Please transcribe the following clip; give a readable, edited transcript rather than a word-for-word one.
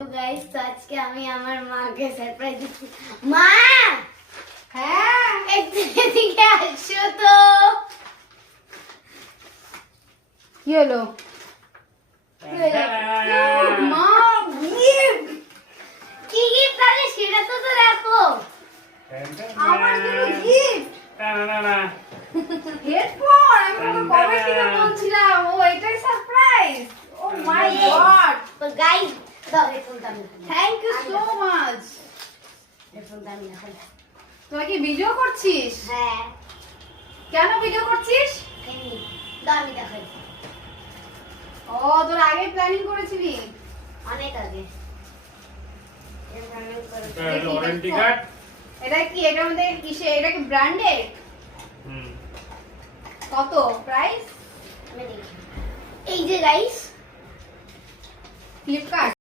তো গাইস তো আজকে আমি আমার মাকে সারপ্রাইজ দিচ্ছি। মা হ্যাঁ এদিকে আসো তো। কি হলো? মা গিফট কি গিফট আরে সেটা তো দেখো। আমার জন্য গিফট হেডফোন। আমি তো কবে থেকে বলছিলাম ও এটাই সারপ্রাইজ। ও মাই গড, তো গাইস দাও হেডফোনটা আমি থ্যাংক ইউ সো মাচ। হেডফোনটা আমি রাখো। তুই কি ভিডিও করছিস? হ্যাঁ কেন ভিডিও করছিস? এমনি দাও আমি দেখাই ও তোর আগে প্ল্যানিং করেছিলি? অনেক আগে ওয়ারেন্টি কার্ড। এটা কি এটার মধ্যে কিসে? এটা কি ব্র্যান্ডেড? কত প্রাইস? আমি দেখি এই যে গাইস ফ্লিপকার্ট।